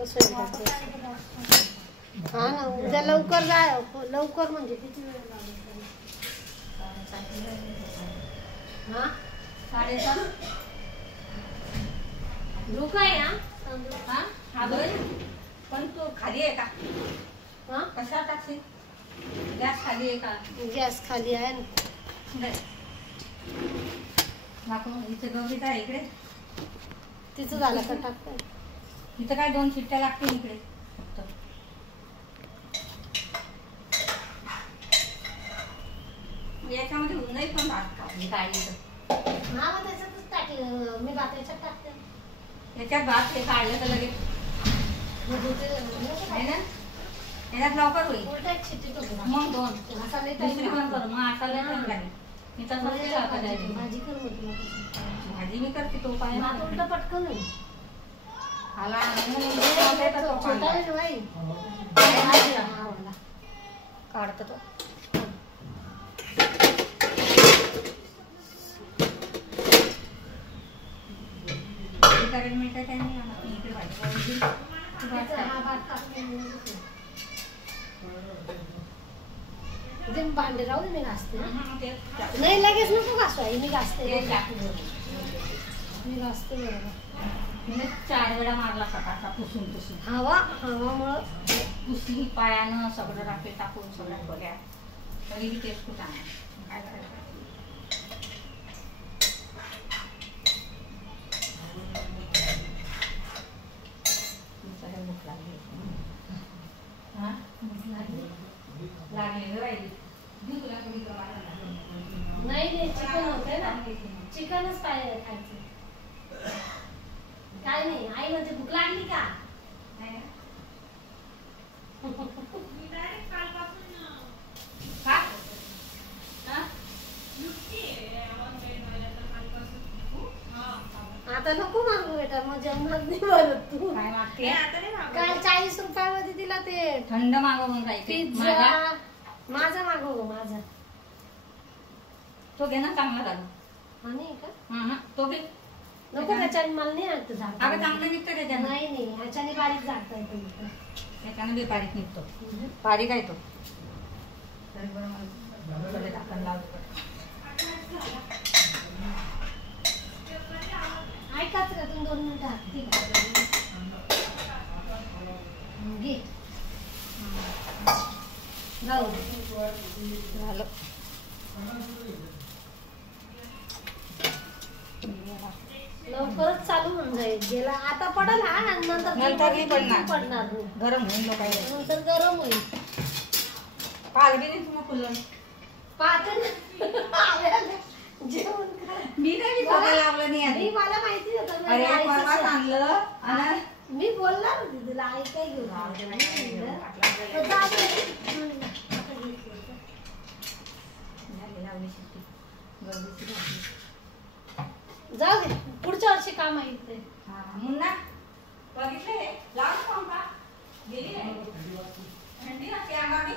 हा ना उद्या लवकर जाय लवकर म्हणजे किती वेळ लागेल हा 7:30 धोका आहे हा हा बरं पण तो खाली आहे का हा कशा टाकशील गॅस खाली आहे का गॅस खाली आहे ना दाखव इथे गवळीच आहे इकडे तिचं झालं का टाकताय इथं काय 2 शिट्ट्या लागतील इकडे फक्त याच्यामध्ये होऊन जाईल पण भात काढली हा मग त्याच्यातच टाकलं मी भात याच्यात टाकते याच्यात भात हे काढलं तर लगेच आहे ना याच्यात लवकर होईल उलटा एक शिट्टी टाकू मग 2 दुसरी पण कर मग आता लय टाइम लागेल मी तसं ते लावता जायचं भाजी कर मग तुला भाजी मी करते तो पाय भात उलटा पटकन आहे आला छोटा आहे बाई काढतो तो कारण मिळतं काय नाही इकडे भाजी भांडे राहू दे मी घासते नाही लगेच नको घासू आई मी घासते मी घासते बरोबर 4 वेळा मारला सकाळचा पुसून हवामुळं पुसली पायानं सगळं राखे टाकून सगळ्या बघ्या तरी टेस्ट खूप चांगला काय करायचं भूक लागली हा भूक लागली राहिली तुला कधी नाही चिकन होते ना चिकनच पाहिजे खायचं काय नाही आई म्हणते भूक लागली का आता नको मागू बेटा मग जेवणात नाही भरत तू काय मागते काल 40 रुपयामध्ये दिला ते थंड मागवून पिझ्झा माझा मागव माझा तो घे ना चांगला झाला हा नाही का तो घे नको त्याच्याने मला नाही आणत झाड अगं चांगलं निघतं त्याच्यानं नाही ह्याच्याने बारीक झाडता येतो त्याच्यानं बी बारीक निघतो बारीक आहे तो तरी बरं मला टाकून लावतो ऐकाच का तुम्ही 2 मिनिटं हात घे झालं लवकरच चालू होऊन जाईल गेला आता पडल हा नंतर पडणार गरम होईल नंतर गरम होईल पाल बी नाही तुम्हाला फुलं पाहते जेवण मी नाही लावलं नाही मला माहिती होतं अरे परवाच आणलं आणि मी बोलणार होती तुला आई काय घेऊन जाऊ दे पुढच्या वर्षी काम आहे मुन्ना बघितले लावून पाहू का गेली नाही थंडी नसते आम्हाला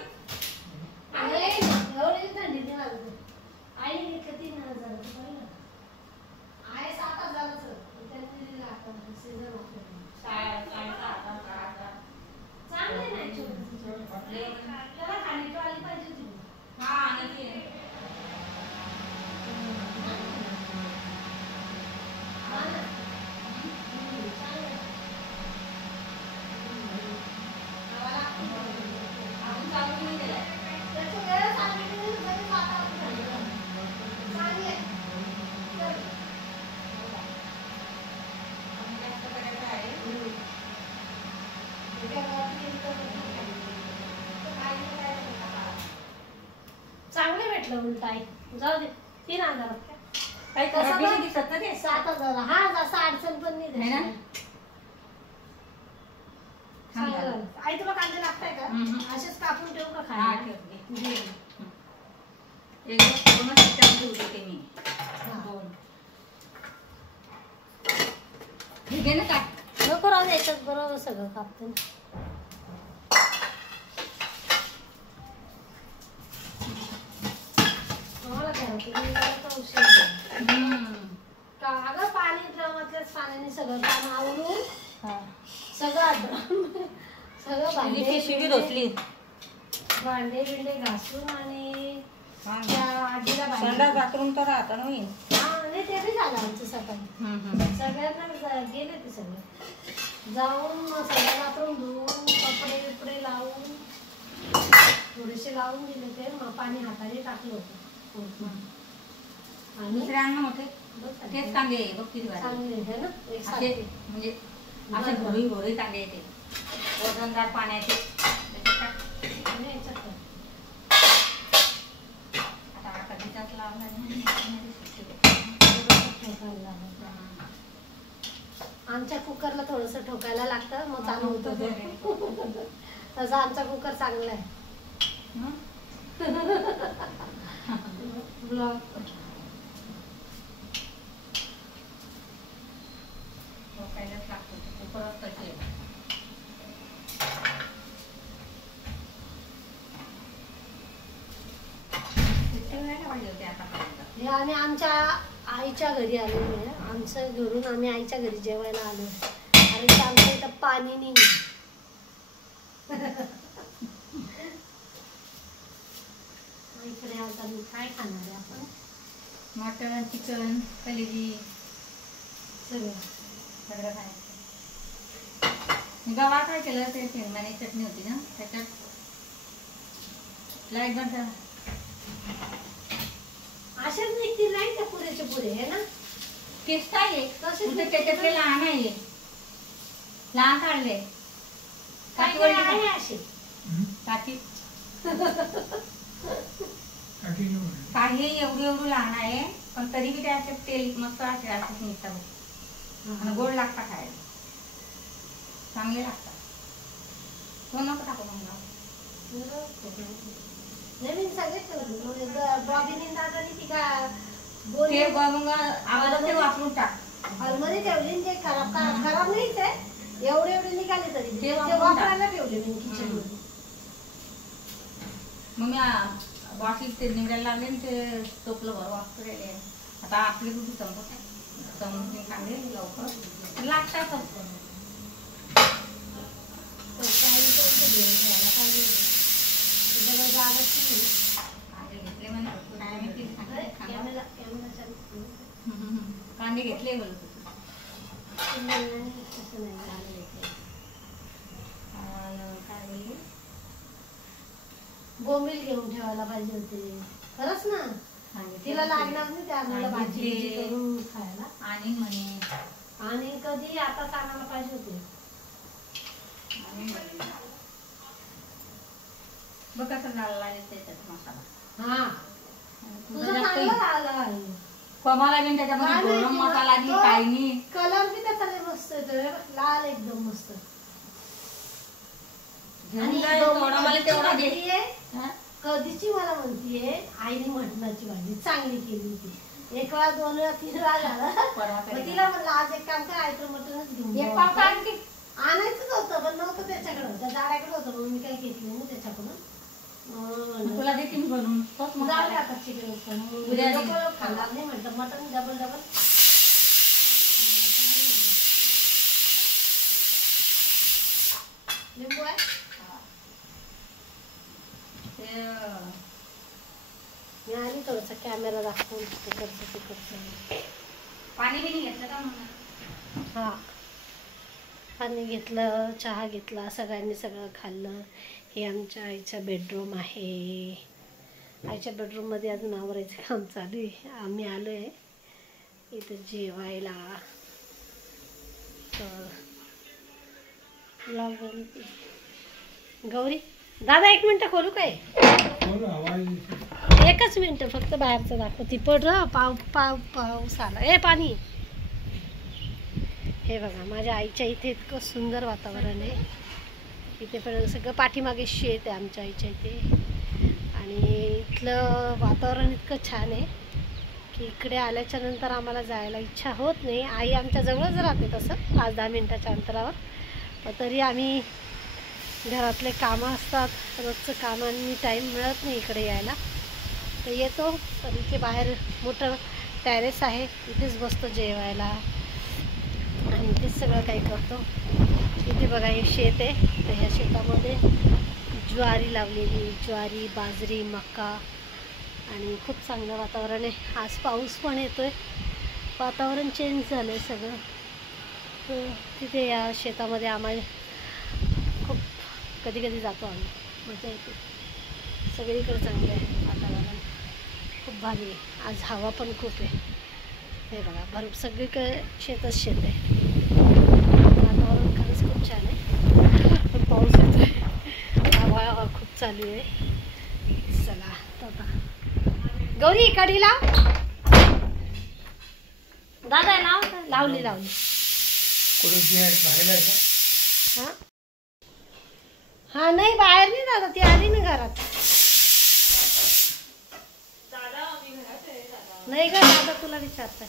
एवढी थंडी नाही लागत आईने घेतलं 3000 आहे 7000 त्यांनी दिलं आता सीझन चांगले नाही त्याला खाली आली पाहिजे तुम्ही हा नक्की चांगले भेटलं उलटाय जाऊ दे 3000 काही खराबी नाही दिसत ना ते 7000 हा जसं अडचण पण नाही ना आई तुला कांदे लागताय का असेच कापून ठेवू का खायला एकदम ठेवू देते मी 2 घे ना काय नको राहू याच्यात बरोबर सगळं कापते अगं पाणी ड्रमातल्याच पाण्याने सगळं काम आवरून सगळं शिडी धुतली. भांडे बिंडे घासून आणि त्या आजीला संडास बाथरूम तर राहतं ना मी. नाही ते बी झालं आमचं सकाळी. सगळ्यांना गेले ते सगळे जाऊन सगळं बाथरूम धुवून कपडे बिपडे लावून थोडेसे लावून दिले ते मग पाणी हाताने टाकलं होतं. आणि दुसरे अन्न होते तेच कांदे आहे बघ किती चांगले आहे ना म्हणजे असं घोरी घोरी कांदे येते वजनदार पाण्याचे. आता कधीचाच लावला आमच्या कुकरला थोडस ठोकायला लागतं मग चालू होतं. तसा आमचा कुकर चांगला आहे. ब्लॉग ठोकायलाच लागतो कुकरच तशी आहे. आणि आमच्या आईच्या घरी आलेलो आहे. आमच्या घरून आम्ही आईच्या घरी जेवायला आलो आणि आमच्या इथं पाणी नाही. इकडे आता मी काय खाणार आहे आपण मटन चिकन कलेजी सगळं खायचं. गव्हा काय केलं ते शेंगदाणे चटणी होती ना त्याच्यात लाईट बंद करा. अशाच निघतील नाही त्या पुरेचे पुरे आहे ना. किस्ता आहे त्याच्यातले लहान आहे लहान काढले आहे असे टाकी काही एवढी एवढी लहान आहे पण तरी बी त्याच्यात तेल मस्त असे असेच निघतात आणि गोड लागतात खायला चांगले लागतात. तो नको टाकू म्हणून नवीन सगळेच बॉबीने दादानी ती का ते मग आवाज ते वापरून टाक हॉलमध्ये ठेवली ते खराब नाहीच आहे. एवढे निघाले तरी ते वापरायला ठेवले मी किचन मध्ये. मग मी बाटलीत ते निवडायला लागले आणि ते टोपलं भर वापरू राहिले. आता आपली कुठे समजून कांदे लवकर लागतात. कांदे घेतले बोलत बोंबील घेऊन ठेवायला पाहिजे होते खरंच ना. तिला लागणार नाही त्या आम्हाला भाजी करून खायला. आणि म्हणे आणि कधी आता आणायला पाहिजे होते. बघ कसं झाला त्याच्यात मसाला. हा तुझं चांगलं झालं. कमाला बिन त्याच्यामध्ये गरम मसाला नाही काही नाही. कलर बी त्याचा मस्त येतो लाल एकदम मस्त. कधीची मला म्हणतीये आईने मटणाची भाजी चांगली केली होती. एक वेळा 2 वेळा 3 वेळा झाला. तिला म्हणलं आज एक काम कर आईचं मटणच घेऊन आणायचंच होतं पण नव्हतं त्याच्याकडं त्या झाडाकडे होतं म्हणून मी काही घेतलं ना त्याच्याकडून. तुला देखील बनवून जाऊया आता चिकन खाणार नाही म्हटलं मटण डबल लिंबू आहे. मी आली थोडंसं कॅमेरा दाखवून तिकडचं पाणी बिनी घेतलं का म्हणा. हा पाणी घेतलं चहा घेतला सगळ्यांनी सगळं खाल्लं. हे आमच्या आईचा बेडरूम आहे. आईच्या बेडरूममध्ये अजून आवरायचं काम चालू आहे. आम्ही आलो आहे इथं जेवायला. तर गौरी दादा 1 मिनटं खोलू काय. 1च मिनटं फक्त बाहेरचं दाखवती. पड पाऊस आला. पाणी हे बघा माझ्या आईच्या इथे इतकं सुंदर वातावरण आहे. इथे पण सगळं पाठीमागे शेत आहे आमच्या आईच्या इथे. आणि इथलं वातावरण इतकं छान आहे की इकडे आल्याच्या नंतर आम्हाला जायला इच्छा होत नाही. आई आमच्या जवळच राहते तसं 5-10 मिनटाच्या अंतरावर. पण तरी आम्ही घरातले कामं असतात रोजचं कामांनी टाईम मिळत नाही इकडे यायला. तर येतो तर इथे बाहेर मोठं टेरेस आहे इथेच बसतो जेवायला आणि इथेच सगळं काही करतो. इथे बघा हे शेत आहे. तर ह्या शेतामध्ये ज्वारी लावलेली, ज्वारी, बाजरी, मका आणि खूप चांगलं वातावरण आहे. आज पाऊस पण येतोय, वातावरण चेंज झालं आहे सगळं. तर तिथे या शेतामध्ये आम्हाला खूप कधी कधी जातो आम्ही, मजा येते. सगळीकडे चांगलं आहे वातावरण, खूप भारी आहे. आज हवा पण खूप आहे. हे बघा भरपूर सगळीकडे शेतच शेत आहे. वातावरण खरंच खूप छान आहे, पण पाऊस येतोय, हवा खूप चालू आहे. चला आता गौरी कडी लाव, दादा लावली. हा हा नाही बाहेर नाही दादा, ती आली ना घरात. नाही का दादा तुला विचारताय.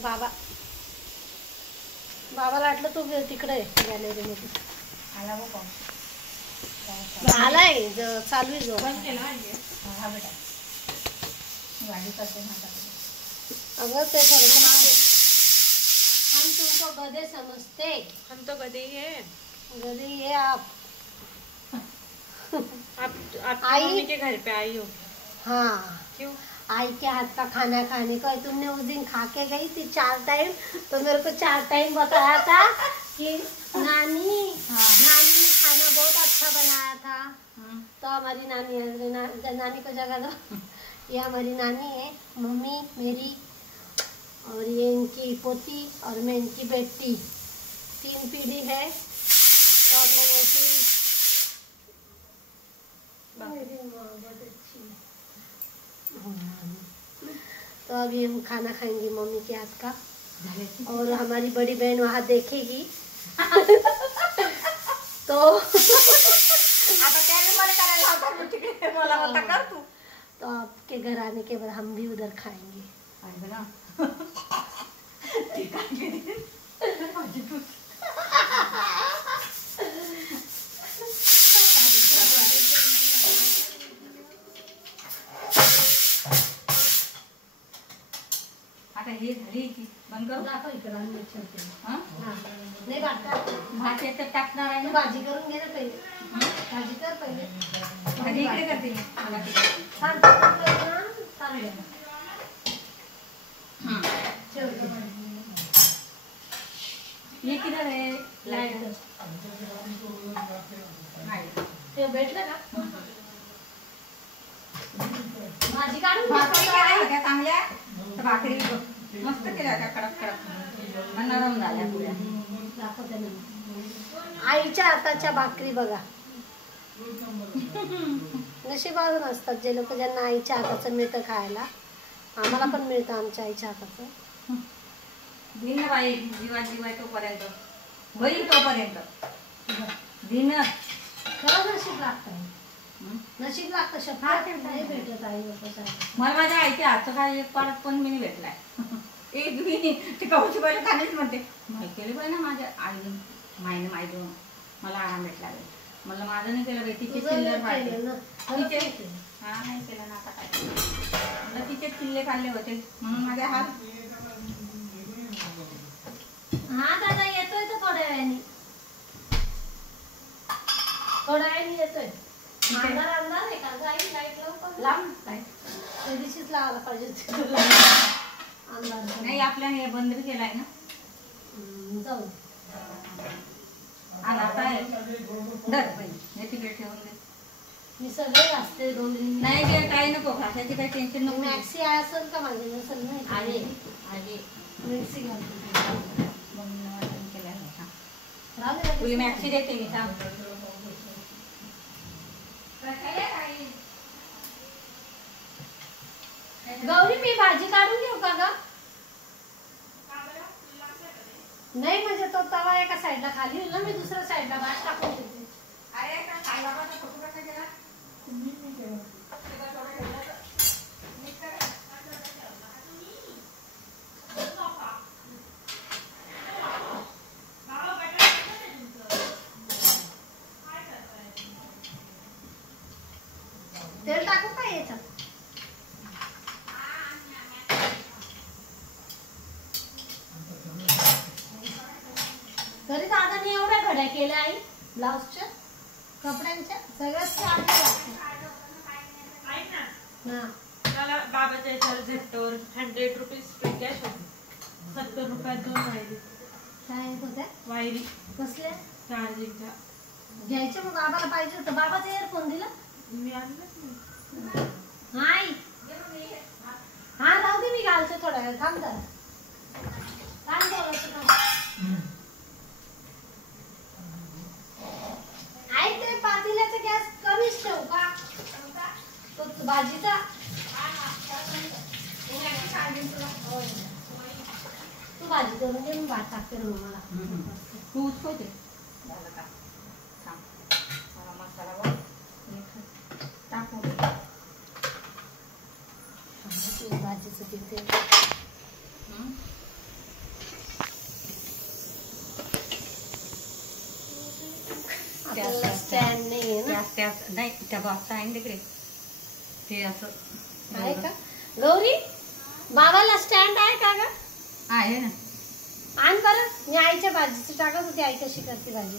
बाबाला वाटलं तू तिकडे गॅलरीमध्ये. आलाय चालू आहे जो अगर ते हम तुमको गधे समझते, हम तो गधे ही हैं। गधे ही है आप आई मम्मी के घर पे आई हो। हाँ क्यों? आई के हाथ का खाना खाने को। तुमने उस दिन खा के गई थी 4 टाइम, तो मेरे को 4 टाइम बताया था कि नानी नानी ने खाना बहुत अच्छा बनाया था। तो हमारी नानी है, नानी को जगह दो। ये हमारी नानी है, मम्मी मेरी, और ये इनकी पोती और मैं इनकी बेटी, 3 पीढ़ी है। तो हम लोग ऐसी बहुत अच्छी है। तो अभी हम खाना खाएंगे मम्मी के हाथ का, और हमारी बड़ी बहन वहाँ देखेगी। तो तो आपके घर आने के बाद हम भी उधर खाएंगे। आता हे झाली की बंद करू दाखव इकडं आणि ठेवते. हां नाही टाकतात, भात याच्यात टाकणार आहे ना. भाजी करून घे ना पहिले. भाजी कर पहिले. भाजी इकडे करते मी. मला तिकडे. छान टाकलं ना, छान घे. ठेव. ये किधर है लाईट नाही ते भेटलं का? भाजी काढून भाकरी केल्या होत्या चांगल्या, तर भाकरी मस्त केल्या होत्या, कडक कडक नरम झाल्या पुऱ्या. दाखवते ना आईच्या हाताच्या भाकरी बघा. नशिबावर असतात जे लोक ज्यांना आईच्या हाताचं मिळतं खायला. आम्हाला पण मिळतं आमच्या आईच्या हाताचं. दिन बाई जीवा जीवा तोपर्यंत बरी तोपर्यंत दिन खरं नशीब लागतं, नशीब लागतं. शपथ नाही भेटत आई बापाच्या. मला माझ्या आईच्या हातचं काय एक पाडत पण मी भेटलाय. एक मी ते कवची बाई खालीच म्हणते माहिती केली बाई ना माझ्या आईने माईने माहिती मला आराम भेटला. मला माझं नाही केलं बाई, तिचे चिल्लर फाडले. हा नाही केलं ना, आता काय मला तिचे चिल्ले खाल्ले होते म्हणून माझे हात. हा दादा येतोय तो थोड्या वेळाने, थोड्या वेळाने येतोय. अंधार अंधार आहे का जाईल लाईट लवकर लांब काय त्या दिवशीच लावायला पाहिजे. अंधार नाही आपल्या हे बंद केलाय ना. जाऊ आणि आता आहे धर बाई हे तिकडे ठेवून दे. मी सगळे घासते दोन्ही. नाही ते काही नको घासायची काही टेन्शन नको. मॅक्सी असेल का माझे नसेल नाही आले आले मॅक्सी घालते. तुला मॅक्सी देते मी सांग. गौरी मी भाजी काढून घेऊ का ग? नाही म्हणजे तो तवा एका साईडला खाली होईल ना, मी दुसऱ्या साईडला भात टाकून देते. तेल टाकू का याच्यात? तरी दादाने एवढ्या घड्या केल्या आई ब्लाउजच्या कपड्यांच्या सगळ्याच मला बाबाच्या याच्यावर झेप्टोवर 100 रुपीज फ्री कॅश होती. 70 रुपयात 2 वायरी. काय होत्या वायरी कसल्या चार्जिंगच्या घ्यायच्या. मग बाबाला पाहिजे होतं. बाबाचा इयरफोन दिला मी आणलंच नाही. हाय हा राहू दे मी घालते थोड्या वेळ थांब जरा. आई ते पातेल्याचा गॅस कमीच ठेवू का तो भाजीचा. तू भाजी करून दे मी भात टाकते ना मला. तू उचकवते झालं का थांब मला मसाला बघ टाकू भाजीचं तिथे स्टँड नाही नाही त्या बॉक्स आहे तिकडे ते असं आहे का गौरी. बाबाला स्टँड आहे का ग. आहे ना आण बरं. मी आईच्या भाजीची टाकत होती. आई कशी करते भाजी.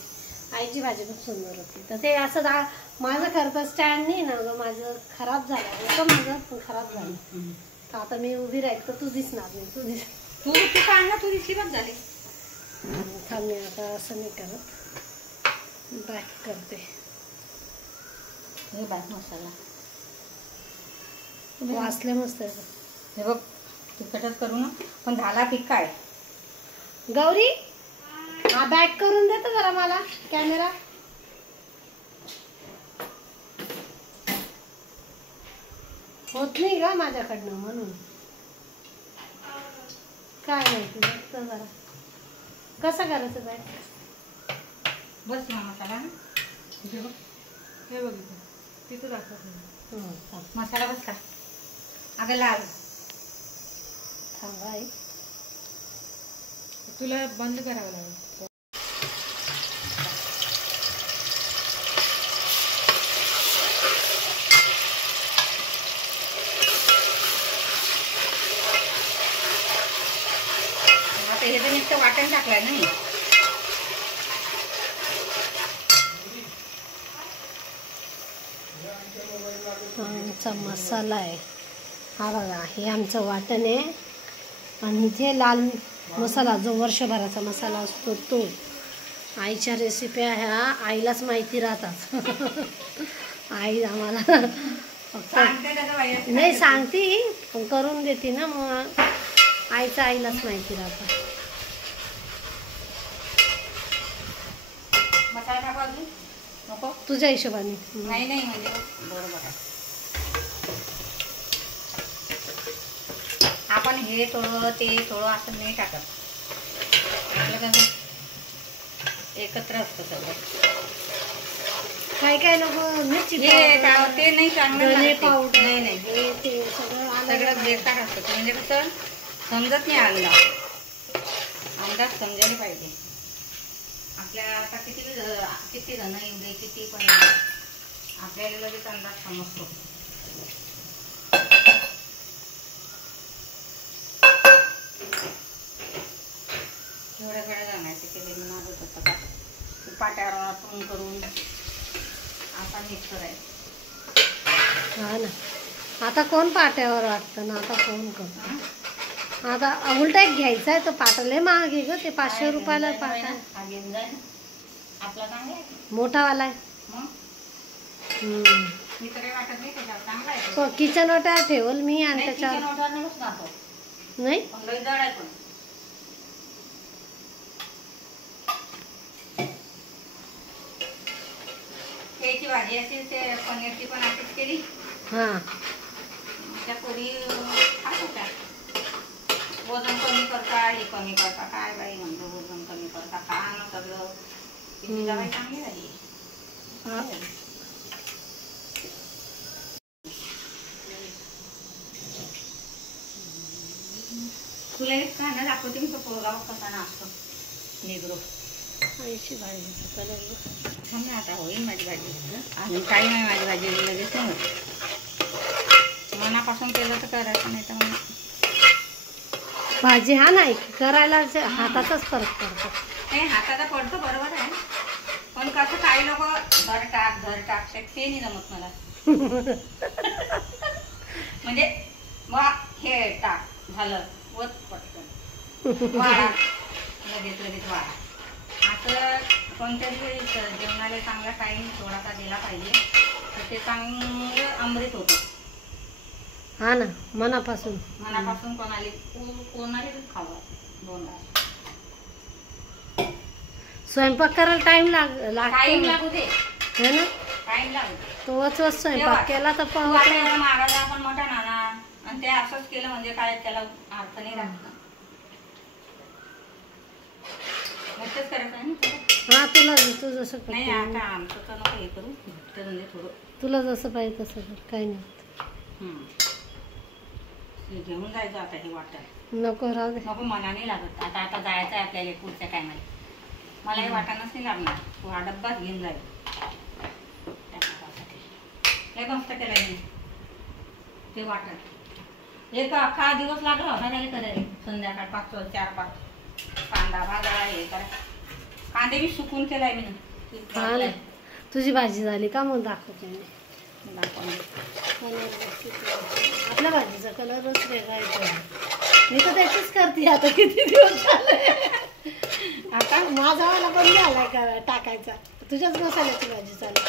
आईची भाजी खूप सुंदर होती. तर ते असं माझं खरं तर स्टँड नाही ना ग. माझं खराब झालं होतं माझं पण खराब झालं. तर आता मी उभी राहील तर तू दिसणार नाही. तू तू दिसली बघ झाली. थांब मी आता असं नाही करत. बॅक करते. हे बॅक मसाला वाचले मस्त. हे बघ तिखटच करू ना पण झाला फिक्का आहे. गौरी हा बॅक करून देतो जरा मला कॅमेरा. होत नाही का माझ्याकडनं म्हणून. काय माहिती बघतो जरा कसं करायचं बॅक. बस ना मसाला हे बघितलं तिथं दाखवत मसाला बस का अगं लाल थांबा आई. तुला बंद करावं लागेल. आता हे तर नुसतं वाटण टाकलंय नाही. आमचा मसाला आहे हा बघा. हे आमचं वाटण आहे. आणि जे लाल मसाला जो वर्षभराचा मसाला असतो तो. आईच्या रेसिप्या ह्या आईलाच माहिती राहतात. आई आम्हाला नाही सांगते पण करून देते ना. मग आईचं आईलाच माहिती राहतं. मसाला टाकू अजून नको तुझ्या हिशोबाने. नाही नाही म्हणजे बरोबर आहे. आपण हे थोडं ते थोडं असं नाही टाकत. आपलं कसं एकत्र असतं सगळं. काय काय लोक मिरची ते नाही चांगलं धने लागते. पावडर नाही नाही हे ते सगळं सगळं बेकार असतं. म्हणजे कसं समजत नाही अंदाज. अंदाज समजायला पाहिजे. आपल्या आता किती जण एवढे किती पण आपल्याला लगेच अंदाज समजतो. एवढ्या कडे जाण्याचे केले मी मागत होतं का पाट्यावर वाटून करून आता मिक्स करायचं. हा ना. आता कोण पाट्यावर वाटतं ना. आता कोण करतो. आता उलटा एक घ्यायचा आहे तो पाटा लय महाग आहे ग. ते 500 रुपयाला पाटा. आपला चांगला आहे मोठावाला आहे. मग मी तरी वाटत नाही त्याच्यावर चांगला आहे. तो किचन ओट्यावर ठेवल मी आणि त्याच्यावर नाही. त्याची भाजी असेल ते पनीरची पण अशीच केली. हा त्या पोरी खात होत्या. वजन कमी करता हे कमी करता काय बाई म्हणतो वजन कमी करता का ना सगळं. तिची बाई चांगली झाली. तुला एक खाणं दाखवते मी तो पोरगा कसा नाचतो निग्रो. आईची भाजी थांब आता होईल माझी भाजी. अजून काही नाही माझी भाजी लगेच नाही होत. मनापासून केलं तर करायचं नाही तर मग भाजी हा नाही करायला हाताचाच फरक पडतो. नाही हाताचा पडतो बरोबर आहे, पण कसं काही लोक घर टाक ते नाही जमत मला. म्हणजे वा हे टाक झालं वत पटकन वाळा लगेच वाळा. असं कोणत्याही जेवणाला चांगला टाईम थोडासा दिला पाहिजे तर ते चांगलं अमृत होतं. हा ना, मनापासून कोणाला खावं. 2 स्वयंपाक करायला टाइम टाईम लागू दे, है ना. टाईम लागू तो वचवच स्वयंपाक केला तर मागायला आपण मटण आणा आणि ते असंच केलं म्हणजे काय त्याला अर्थ नाही राहत. मोठंच करायचं आहे ना. हा तुला तू जसं नाही आता आमचं तर नको हे करू म्हणजे थोडं तुला जसं पाहिजे तसं कर, काही नाही. घेऊन जायचं आता हे वाटत नको राहू दे. नको मना नाही लागत. आता जायचं आहे आपल्याला पुढच्या टायमाला. मला हे वाटाणंच नाही लागणार. तू हा डब्बाच घेऊन जाईल. लय मस्त केलं मी ते वाटण. एक अख्खा दिवस लागला होता त्याला करायला. संध्याकाळ 5 4-5 कांदा भाजा हे करा. कांदे बी सुकून केलाय मी. तुझी भाजी झाली का मग दाखवते मी. आपल्या भाजीचा कलरच वेगळा येतो. मी तर त्याचीच करते आता किती दिवस झाले. आता माझावाला पण झालाय का टाकायचा. तुझ्याच मसाल्याची भाजी चालू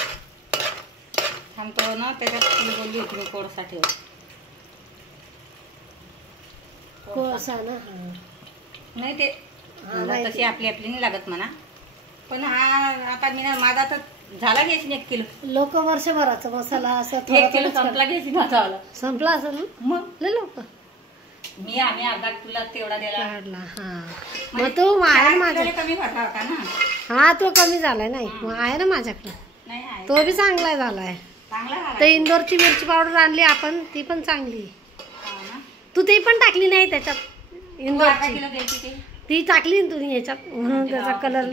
थांबतो ना त्याच्यात. मी बोलली होती कोळसाठी कोळसा ना. नाही ते तशी आपली नाही लागत म्हणा. पण हा आता मी माझा तर झाला घ्यायची 1 किलो. लोक वर्षभराचा मसाला असं 1 किलो संपला घ्यायची माझा संपला असेल ना मग लय लोक. आम्ही अर्धा तुला तेवढा द्यायला काढला. हा मग तू आहे माझ्या कमी भरला होता ना. हा तो कमी झालाय. नाही मग आहे ना माझ्याकडे. नाही आहे तो बी चांगला झालाय. चांगला झाला. तर इंदोरची मिरची पावडर आणली आपण, ती पण चांगली. ना. तू ती पण टाकली नाही त्याच्यात. अर्धा इंदोरची किलो द्यायची ते. ती टाकली ना तुम्ही याच्यात म्हणून त्याचा कलर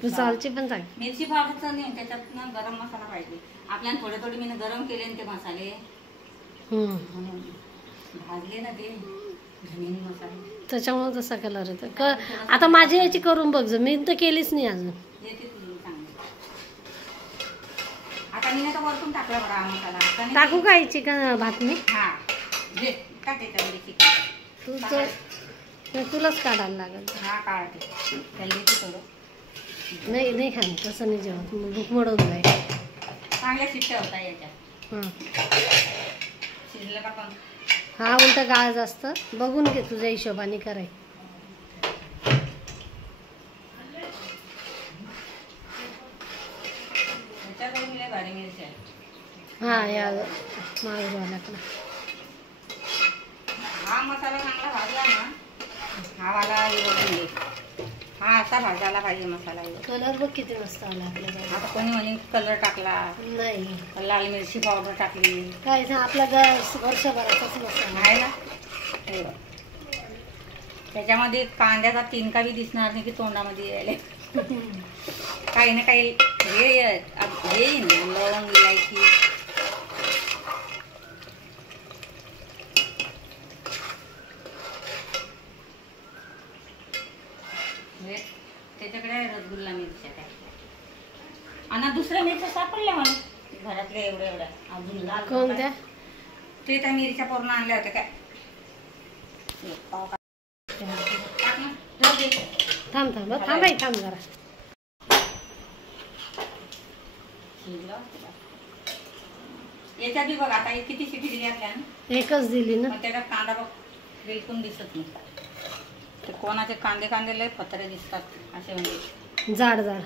भुसावळची पण चांगली. मिरची पावडरचं नाही त्याच्यात ना गरम मसाला पाहिजे. आपल्याला थोडे मी गरम केले ना ते मसाले म्हणून भाजले ना ते धने मसाले त्याच्यामुळे तसा कलर येतो. आता माझी याची करून बघ. मी तर केलीच नाही अजून. येते तुझी चांगली. आता मी तर वरतून टाकला बरं हा मसाला. टाकू का याची का भात मी. हा घे टाक त्याच्यामध्ये चिकन. तू तर तुलाच काढायला लागेल. हा काढते त्याला देते थोडं. नाही नाही खान तसं नाही जेवत. भूक मडवून जाईल. चांगल्या शिट्ट्या होता याच्यात. हां शिजलं का पण. हा उलट गाळ जास्त बघून घे तुझ्या हिशोबाने कराय. भारी मिरची आहे. हा या मागवाल्याकडे. हा मसाला चांगला भाजला ना. हा वाला बघून घे. हा असा भाजायला पाहिजे मसाला. कलर बघ किती मस्त आला आपल्याला. आता कोणी म्हणे कलर टाकला नाही. लाल मिरची पावडर टाकली. काय आपला वर्षभराचाच मसाला आहे ना. त्याच्यामध्ये कांद्याचा तिनका बी दिसणार नाही की तोंडामध्ये यायला. काही ना काही हे येईन लवंग इलायची. त्याच्याकडे रसगुल्ला मिरच्या काय आणि दुसऱ्या मिरच्या सापडल्या मला घरातल्या एवढ्या अजून लाल. कोणत्या ते त्या मिरच्या पूर्ण आणल्या होत्या काय. थांब थांबाई थांब जरा. याच्यात बी बघ आता किती शिटी दिली आपल्याला. एकच दिली ना. त्याच्यात कांदा बघ बिलकुल दिसत नाही. ते कोणाचे कांदे लय पत्रे दिसतात असे म्हणजे जाड जाड.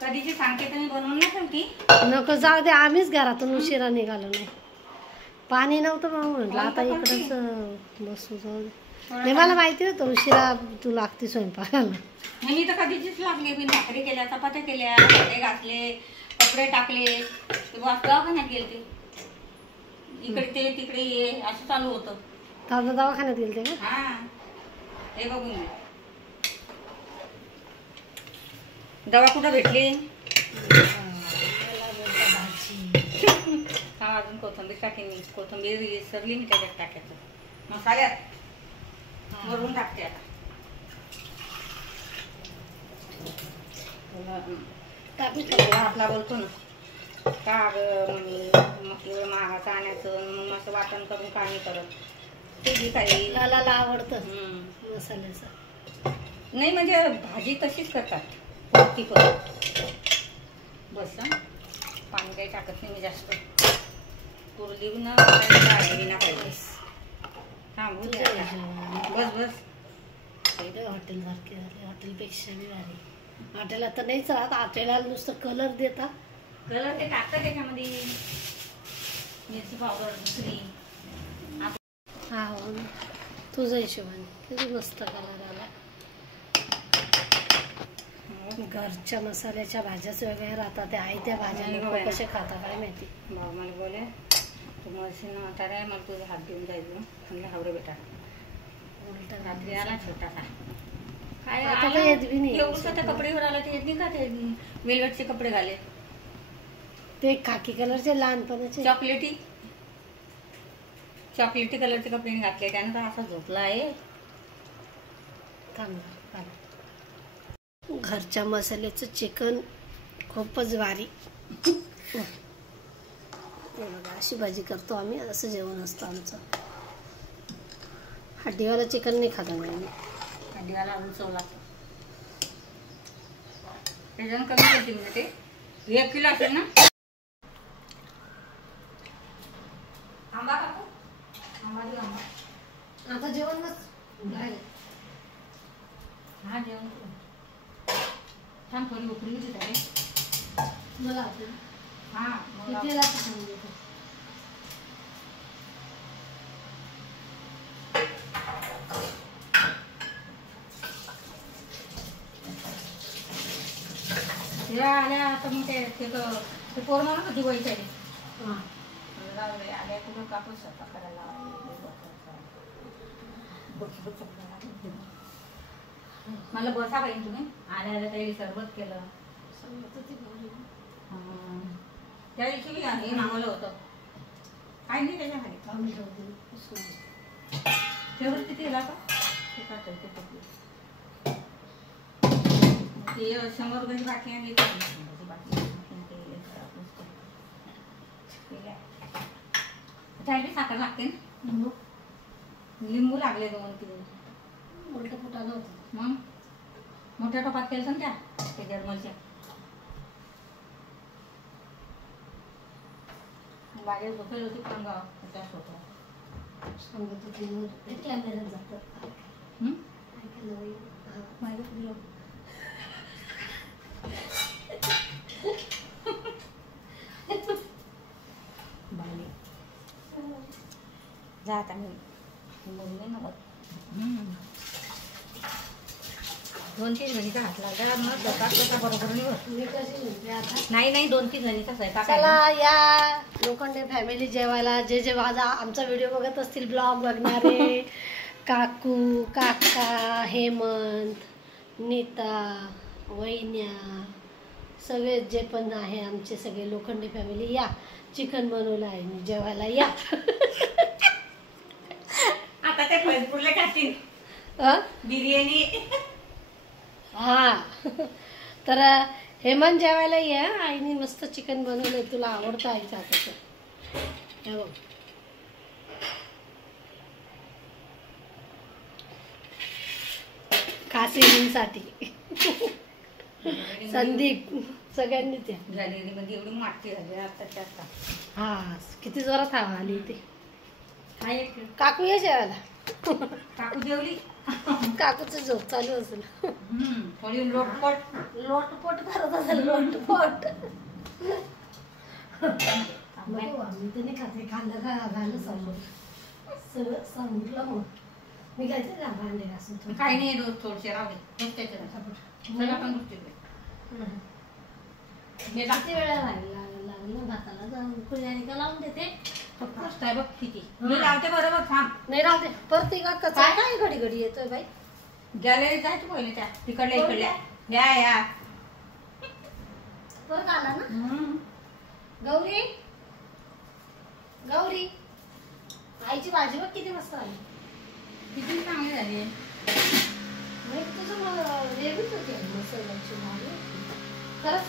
कधीची सांगते तुम्ही बनवून नाही ठेवती. नको जाऊ दे. आम्हीच घरातून उशिरा निघालो नाही. पाणी नव्हतं मग म्हटलं आता इकडंच बसू. जाऊ दे. नाही मला माहिती होतं उशिरा तू लागते स्वयंपाकाला. मी तर कधीचीच लागली. मी भाकरी केल्या चपात्या केल्या भांडे घासले कपडे टाकले. ते दवाखान्यात गेले. इकडे ते तिकडे ये असं चालू होतं. दादा दवाखान्यात गेलते का. हा हे बघून दवा कुठं भेटली? मला बोलता भाजी. हा अजून कोथिंबीर टाकेन मी. कोथिंबीर विसरली मी त्याच्यात टाकायचं. मसाल्यात वरून टाकते आता. आपला बोलतो ना का एवढं महागाचं आणायचं मग मस्त वाटण करून काही करत ते बी काही लाला आवडतं मसाल्याचं. नाही म्हणजे भाजी तशीच करतात ती पण. बस पाणी काही टाकत नाही मी जास्त. पुरली ना पाहिजे ना पाहिजे. थांबू दे आता. बस बस. हॉटेल सारखे झाले. हॉटेलपेक्षा बी भारी. हॉटेलात तर नाहीच राहत. हॉटेलला नुसतं कलर देता. कलर ते टाकतात त्याच्यामध्ये मिरची पावडर दुसरी. हा हो तुझ्या हिशोबाने किती मस्त कलर आला. घरच्या मसाल्याच्या भाज्याच वेगळ्या राहतात. त्या आई त्या भाज्या लोक कसे खाता काय माहिती. भाऊ मला बोले तू मशीन म्हातारा आहे मला तुझे हात देऊन जायचं. म्हणलं हावरे बेटा. उलट रात्री आला छोटासा. काय आता तर येत बी नाही. एवढं त्या कपडेवर आला ते येत नाही का ते वेलवेटचे कपडे घाले ते खाकी कलरचे लहानपणाचे चॉकलेटी कलरचे कपडे घातले. त्यानं तर असा झोपला आहे. घरच्या मसाल्याचं चिकन खूपच भारी. अशी भाजी करतो आम्ही. असं जेवण असतं आमचं. हड्डीवाला चिकन नाही खाता मी. हड्डीवाला उचव लागतो. त्याच्यानं कमी करते म्हणजे ते 1 किलो असेल ना. आंबा कापू. आता जेवणच हा जेवण छान थोडी उकळी होती त्याने. मला हा किती लागतं सांगितलं. आल्या आता मग ते पोर म्हणत होती वैच्या आल्या कुठं कापूस स्वतः करायला मला बसा पाहिजे तुम्ही. आल्या काही सरबत केलं. त्या दिवशी हे मागवलं होतं काय नाही त्याच्या खाली तेवढं किती गेला का 100 रुपयाची बाटली आणली. साखर लागते ना. लिंबू लागले 2-3 उलट फुटालं होतं. मग मोठ्या टोपात केलं ना त्या जर्मलच्या. बाहेर झोपेल होती पण त्याच होतं सांगत होती कॅमेऱ्यात जातात. जात आम्ही बोलले ना 2-3 जणीचा हात लागला मग स्वयंपाक बरोबर नाही 2-3 जणीचा स्वयंपाक. चला या लोखंडे फॅमिली जेवायला. जे माझा आमचा व्हिडिओ बघत असतील ब्लॉग बघणारे काकू काका हेमंत नीता वैन्या सगळे जे पण आहे आमचे सगळे लोखंडे फॅमिली या. चिकन बनवलं आहे मी जेवायला या. आता ते फळपुरले खातील बिर्याणी. हा तर हेमंत जेवायला या. आईने मस्त चिकन बनवलंय. तुला आवडतं आईच्या हाताचं. हे बघ खास साठी संदीप सगळ्यांनी त्या गॅलरीमध्ये एवढी माती झाली आता. हा किती जोरात हवा आली ते. काकू ये जेवायला. काकू जेवली. काकूचं झोप चालू असेल. थोडी लोटपोट करत असेल. लोटपोट मी तर नाही खाते. खाल्लं का घालं सगळं सांगितलं. मग मी काय ते भांडे घासून काही नाही रोज थोडसे राहू दे. किती वेळा लागलं भाताला जाऊन बिर्याणी का लावून देते. कष्ट आहे बघ किती. मी लावते बरोबर. थांब नाही राहते परत कचा काय घडी घडी येतोय बाई. गॅलरीत जायचं पहिले त्या तिकडल्या इकडल्या या परत आला ना गौरी. गौरी आईची भाजी बघ किती मस्त आली. किती चांगली झाली. तुझं वेगळीच होती मसाल्याची भाजी. खरंच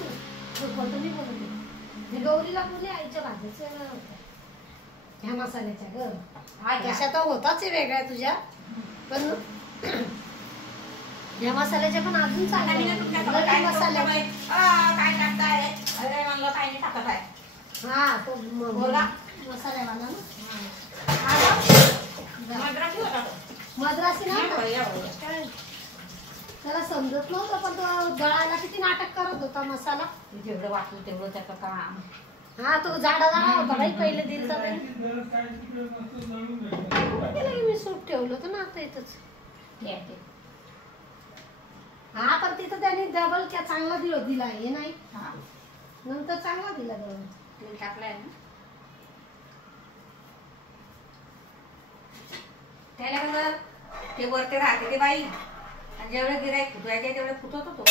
कोणतं मी बोलते गौरीला बोलले आईच्या भाज्याच वेगळ्या होत्या ह्या मसाल्याच्या ग. तशा तर होताच वेगळ्या तुझ्या पण ह्या मसाल्याच्या पण अजून चांगल्या मसाल्याच्या. काय टाकताय? अरे म्हणलं काय नाही टाकत आहे. हा तो बोला मसाला वाला ना. मद्रासी होता तो. मद्रासी ना काय त्याला समजत नव्हतं पण तो जळायला किती नाटक करत होता मसाला. जेवढं वाटलं तेवढं त्याचं काम. हा तो झाडा झाडा होता बाई पहिले दिल तर मी सूप ठेवलं होतं ना आता इथंच. हा पण तिथं त्यांनी डबल क्या चांगला दिला हे नाही नंतर चांगला दिला तेल टाकलाय ना त्याला कसं ते वरती राहते ते बाई आणि जेवढं गिरायक फुटवायचे तेवढं फुटवतो तो.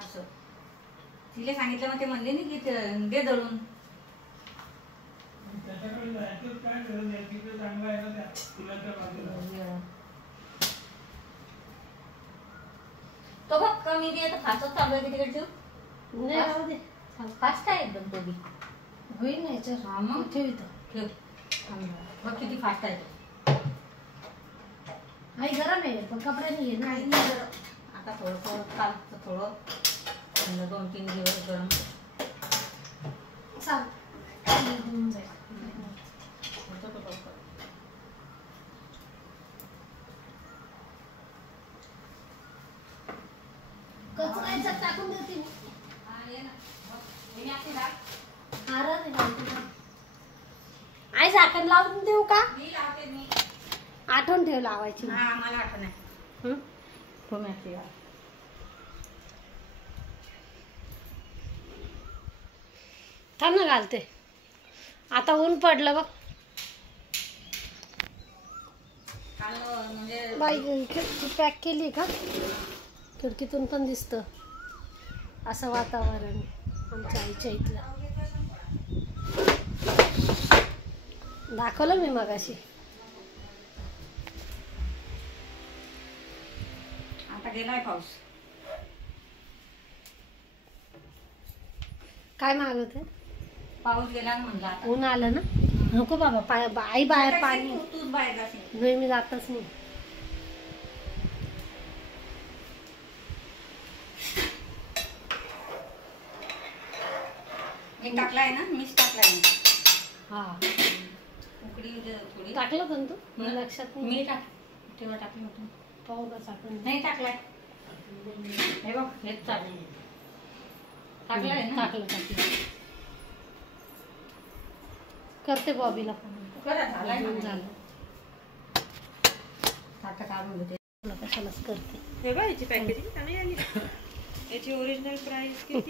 असं तिला सांगितलं मग ते म्हणले नाही की दे दळून. तो बघ कमी दे तर फास्ट चालू आहे तिकडे ठेव. फास्ट आहे एकदम तो बी. होईल नाही चल हा मग ठेव इथं. ठेव बघ किती फास्ट आहे तो. आई गरम आहे पण कपड्याने घे काही नाही गरम. आता थोडंसं कालचं थोडं 2-3 दिवस गरम चाल होऊन जाईल. कचरा याच्यात टाकून देते मी. आई झाकण लावून देऊ का? आठवण ठेव लावायची. हा मला आठवण आहे. टोमॅटो थांब ना घालते. आता ऊन पडलं बघ. म्हणजे बाई खिडकी पॅक केली का? खिडकीतून पण दिसतं असं वातावरण आमच्या आईच्या इथलं. दाखवलं मी मगाशी. आता गेलाय पाऊस. काय मागवते? पाऊस गेला ना म्हणलं आता. ऊन आलं ना. नको बाबा आई बाहेर पाणी. तूच बाहेर जाशील. नाही मी जातच नाही. मी टाकलाय ना मीच टाकलाय ना. हा उकडी थोडी टाकलं पण तू मला लक्षात नाही. मी टाक तेव्हा टाकलं होतं. पाहू टाकून नाही टाकलाय. हे बघ हेच चालू टाकलाय ना. टाकलं करते बॉबीला करा झालाय ना. झालं आता काढून घेते. कशालाच करते. हे बघ याची पॅकेजिंग चांगली आली. याची ओरिजिनल प्राइस किती